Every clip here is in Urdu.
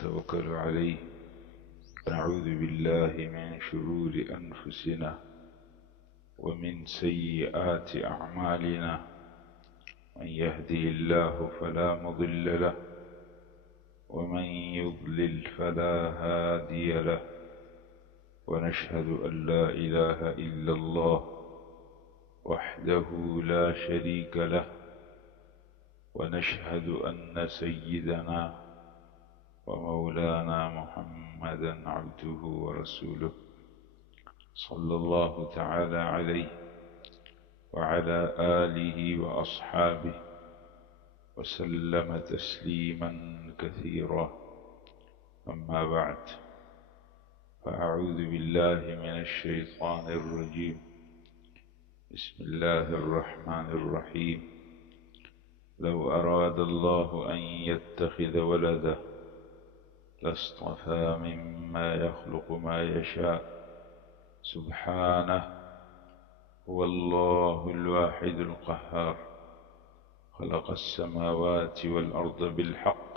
ونتوكل عليه ونعوذ بالله من شرور أنفسنا ومن سيئات أعمالنا من يهده الله فلا مضل له ومن يضلل فلا هادي له ونشهد أن لا إله إلا الله وحده لا شريك له ونشهد أن سيدنا ومولانا محمدا عبده ورسوله صلى الله تعالى عليه وعلى آله وأصحابه وسلم تسليما كثيرا. أما بعد، فأعوذ بالله من الشيطان الرجيم. بسم الله الرحمن الرحيم. لو أراد الله أن يتخذ ولدا لاصطفى مما يخلق ما يشاء سبحانه هو الله الواحد القهار خلق السماوات والأرض بالحق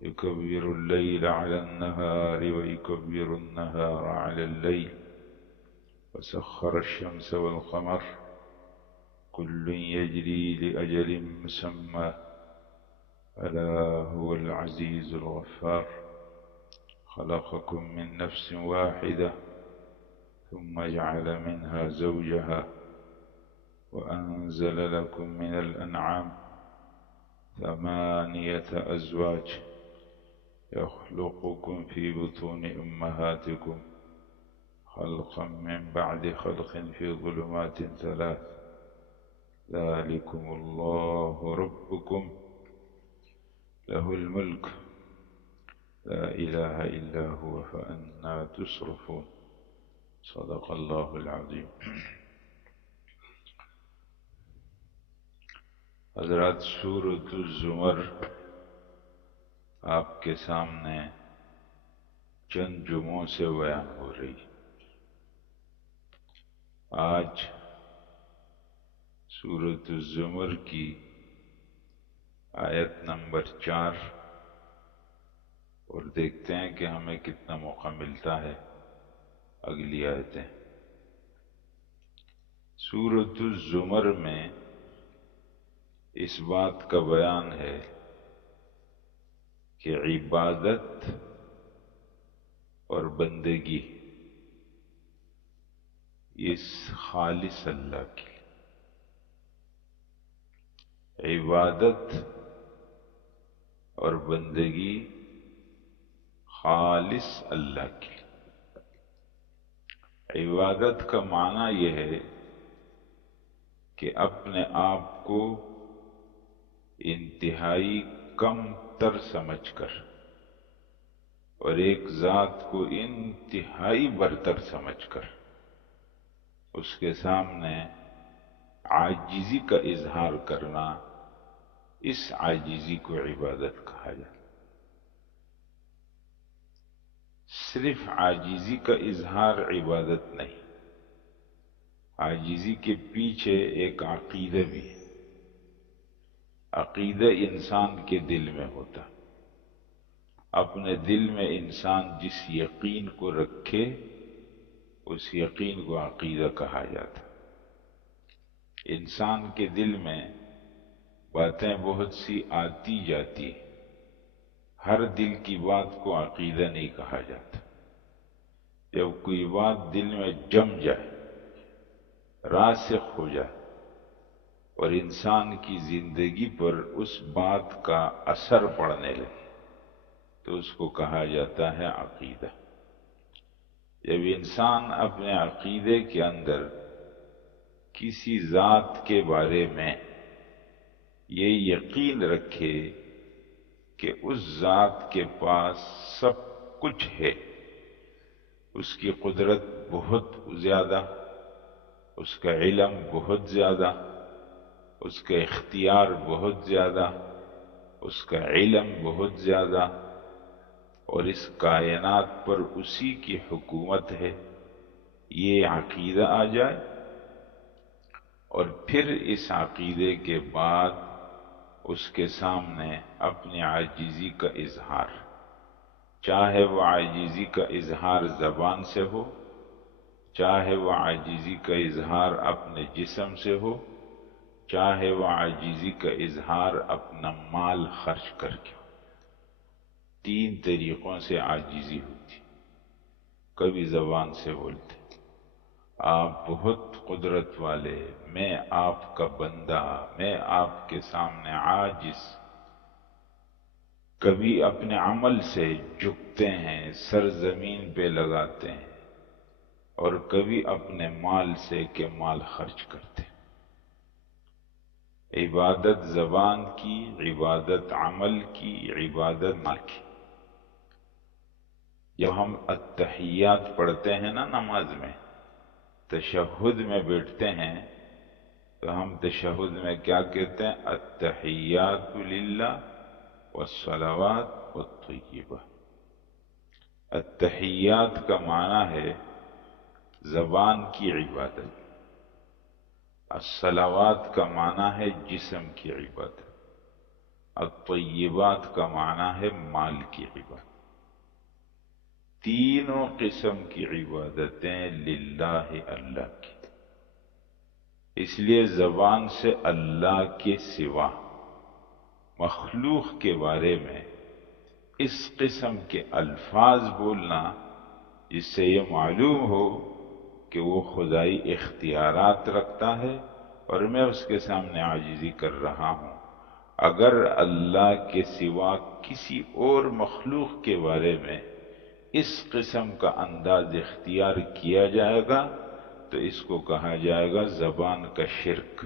يكبر الليل على النهار ويكبر النهار على الليل وسخر الشمس والقمر كل يجري لأجل مسمى ألا هو العزيز الغفار. خلقكم من نفس واحدة ثم جعل منها زوجها وأنزل لكم من الأنعام 8 أزواج يخلقكم في بطون أمهاتكم خلقا من بعد خلق في ظلمات 3 ذلكم الله ربكم له الملك لا إله إلا هو فأنى تصرفون. صدق الله العظيم. حضرات، سورۃ الزمر آپ کے سامنے چند جمعوں سے بیان ہو رہی. آج سورۃ الزمر کی آیت نمبر 4 اور دیکھتے ہیں کہ ہمیں کتنا موقع ملتا ہے اگلی آیتیں. سورۃ الزمر میں اس بات کا بیان ہے کہ عبادت اور بندگی اس خالص اللہ کی، عبادت اور بندگی خالص اللہ کی. عبادت کا معنی یہ ہے کہ اپنے آپ کو انتہائی کم تر سمجھ کر اور ایک ذات کو انتہائی برتر سمجھ کر اس کے سامنے عاجزی کا اظہار کرنا، اس عاجزی کو عبادت کہا جاتا. صرف عاجزی کا اظہار عبادت نہیں، عاجزی کے پیچھے ایک عقیدہ بھی ہے. عقیدہ انسان کے دل میں ہوتا. اپنے دل میں انسان جس یقین کو رکھے اس یقین کو عقیدہ کہا جاتا. انسان کے دل میں باتیں بہت سی آتی جاتی، ہر دل کی بات کو عقیدہ نہیں کہا جاتا. جب کوئی بات دل میں جم جائے، راسخ ہو جائے اور انسان کی زندگی پر اس بات کا اثر پڑنے لگے تو اس کو کہا جاتا ہے عقیدہ. جب انسان اپنے عقیدے کے اندر کسی ذات کے بارے میں یہ یقین رکھے کہ اس ذات کے پاس سب کچھ ہے، اس کی قدرت بہت زیادہ، اس کا علم بہت زیادہ، اس کا اختیار بہت زیادہ، اس کا علم بہت زیادہ، اور اس کائنات پر اسی کی حکومت ہے، یہ عقیدہ آ جائے اور پھر اس عقیدے کے بعد اس کے سامنے اپنی عاجزی کا اظہار. چاہے وہ عاجزی کا اظہار زبان سے ہو، چاہے وہ عاجزی کا اظہار اپنے جسم سے ہو، چاہے وہ عاجزی کا اظہار اپنا مال خرچ کر کے ہو۔ تین طریقوں سے عاجزی ہوتی۔ کبھی زبان سے بولتے آپ بہت قدرت والے، میں آپ کا بندہ، میں آپ کے سامنے عاجز۔ کبھی اپنے عمل سے جھکتے ہیں، سر زمین پہ لگاتے ہیں، اور کبھی اپنے مال سے کہ مال خرچ کرتے ہیں۔ عبادت زبان کی، عبادت عمل کی، عبادت مال کی۔ جب ہم التحیات پڑھتے ہیں نا نماز میں، تشہد میں بیٹھتے ہیں، تو ہم تشہد میں کیا کہتے ہیں؟ التحیات للہ والصلوات والطیبات۔ التحیات کا معنی ہے زبان کی عبادت، الصلوات کا معنی ہے جسم کی عبادت، الطیبات کا معنی ہے مال کی عبادت۔ تینوں قسم کی عبادتیں للہ اللہ کی۔ اس لیے زبان سے اللہ کے سوا مخلوق کے بارے میں اس قسم کے الفاظ بولنا، جس سے یہ معلوم ہو کہ وہ خدائی اختیارات رکھتا ہے اور میں اس کے سامنے عاجزی کر رہا ہوں۔ اگر اللہ کے سوا کسی اور مخلوق کے بارے میں اس قسم کا انداز اختیار کیا جائے گا تو اس کو کہا جائے گا زبان کا شرک۔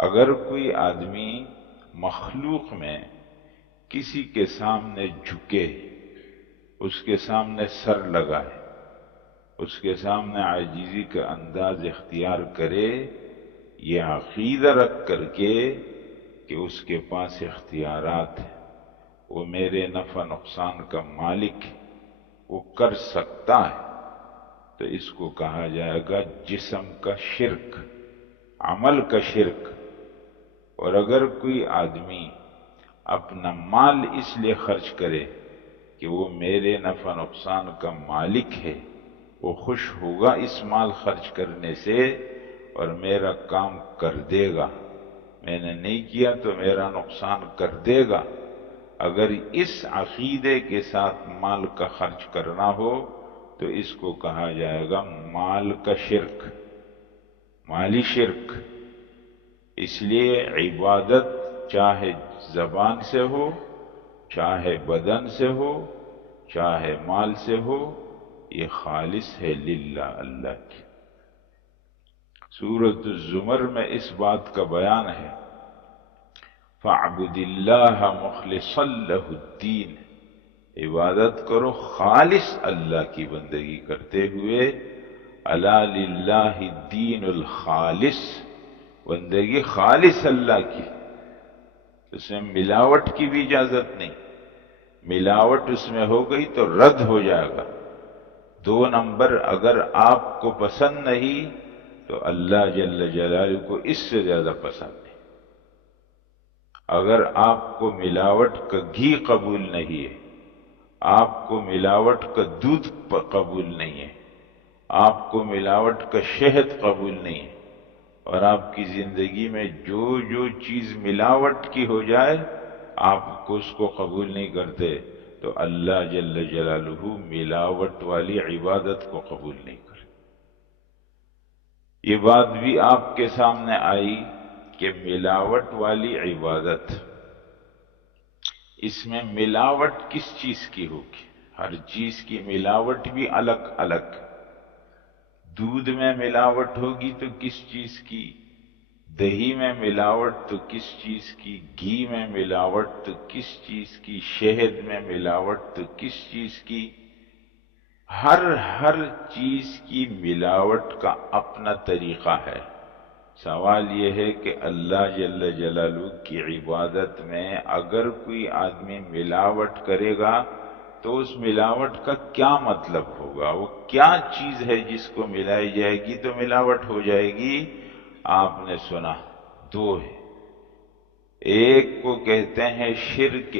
اگر کوئی آدمی مخلوق میں کسی کے سامنے جھکے، اس کے سامنے سر لگائے، اس کے سامنے عاجزی کا انداز اختیار کرے، یہ عقیدہ رکھ کر کے کہ اس کے پاس اختیارات ہیں، وہ میرے نفع نقصان کا مالک ہے، وہ کر سکتا ہے، تو اس کو کہا جائے گا جسم کا شرک، عمل کا شرک۔ اور اگر کوئی آدمی اپنا مال اس لیے خرچ کرے کہ وہ میرے نفع نقصان کا مالک ہے، وہ خوش ہوگا اس مال خرچ کرنے سے اور میرا کام کر دے گا، میں نے نہیں کیا تو میرا نقصان کر دے گا، اگر اس عقیدے کے ساتھ مال کا خرچ کرنا ہو تو اس کو کہا جائے گا مال کا شرک، مالی شرک۔ اس لیے عبادت چاہے زبان سے ہو، چاہے بدن سے ہو، چاہے مال سے ہو، یہ خالص ہے للہ، اللہ کی۔ سورۃ الزمر میں اس بات کا بیان ہے، فَاعْبُدِ اللَّهَ مُخْلِصًا لَهُ الدِّينَ، عبادت کرو خالص اللہ کی بندگی کرتے ہوئے، الا للہ الدین الخالص، بندگی خالص اللہ کی، اس میں ملاوٹ کی بھی اجازت نہیں، ملاوٹ اس میں ہو گئی تو رد ہو جائے گا۔ دو نمبر اگر آپ کو پسند نہیں تو اللہ جل جلالہ کو اس سے زیادہ پسند نہیں۔ اگر آپ کو ملاوٹ کا گھی قبول نہیں ہے، آپ کو ملاوٹ کا دودھ قبول نہیں ہے، آپ کو ملاوٹ کا شہد قبول نہیں ہے، اور آپ کی زندگی میں جو جو چیز ملاوٹ کی ہو جائے آپ کو اس کو قبول نہیں کرتے، تو اللہ جل جلالہ ملاوٹ والی عبادت کو قبول نہیں کرتے۔ یہ بات بھی آپ کے سامنے آئی کہ ملاوٹ والی عبادت، اس میں ملاوٹ کس چیز کی ہوگی؟ ہر چیز کی ملاوٹ بھی الگ الگ۔ دودھ میں ملاوٹ ہوگی تو کس چیز کی، دہی میں ملاوٹ تو کس چیز کی، گھی میں ملاوٹ تو کس چیز کی، شہد میں ملاوٹ تو کس چیز کی، ہر چیز کی ملاوٹ کا اپنا طریقہ ہے۔ سوال یہ ہے کہ اللہ جل جلالہ کی عبادت میں اگر کوئی آدمی ملاوٹ کرے گا تو اس ملاوٹ کا کیا مطلب ہوگا؟ وہ کیا چیز ہے جس کو ملائی جائے گی تو ملاوٹ ہو جائے گی؟ آپ نے سنا، دو ہے۔ ایک کو کہتے ہیں شرک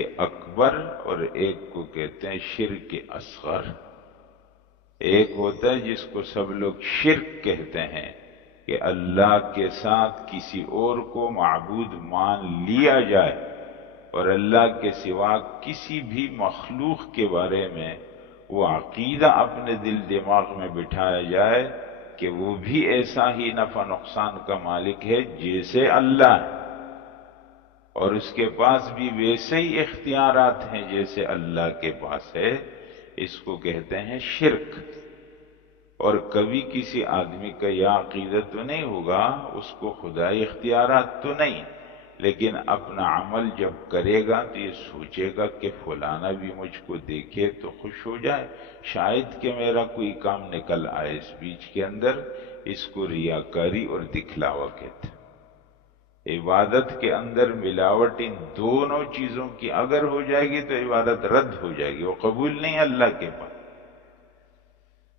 اکبر اور ایک کو کہتے ہیں شرک اصغر۔ ایک ہوتا ہے جس کو سب لوگ شرک کہتے ہیں کہ اللہ کے ساتھ کسی اور کو معبود مان لیا جائے اور اللہ کے سوا کسی بھی مخلوق کے بارے میں وہ عقیدہ اپنے دل دماغ میں بٹھایا جائے کہ وہ بھی ایسا ہی نفع نقصان کا مالک ہے جیسے اللہ ہے، اور اس کے پاس بھی ویسے ہی اختیارات ہیں جیسے اللہ کے پاس ہے، اس کو کہتے ہیں شرک۔ اور کبھی کسی آدمی کا یہ عقیدہ تو نہیں ہوگا اس کو خدائی اختیارات تو نہیں، لیکن اپنا عمل جب کرے گا تو یہ سوچے گا کہ فلانا بھی مجھ کو دیکھے تو خوش ہو جائے، شاید کہ میرا کوئی کام نکل آئے اس بیچ کے اندر۔ اس کو ریاکاری اور دکھلاوا کہتے ہیں۔ عبادت کے اندر ملاوٹ ان دونوں چیزوں کی اگر ہو جائے گی تو عبادت رد ہو جائے گی، وہ قبول نہیں اللہ کے پاس۔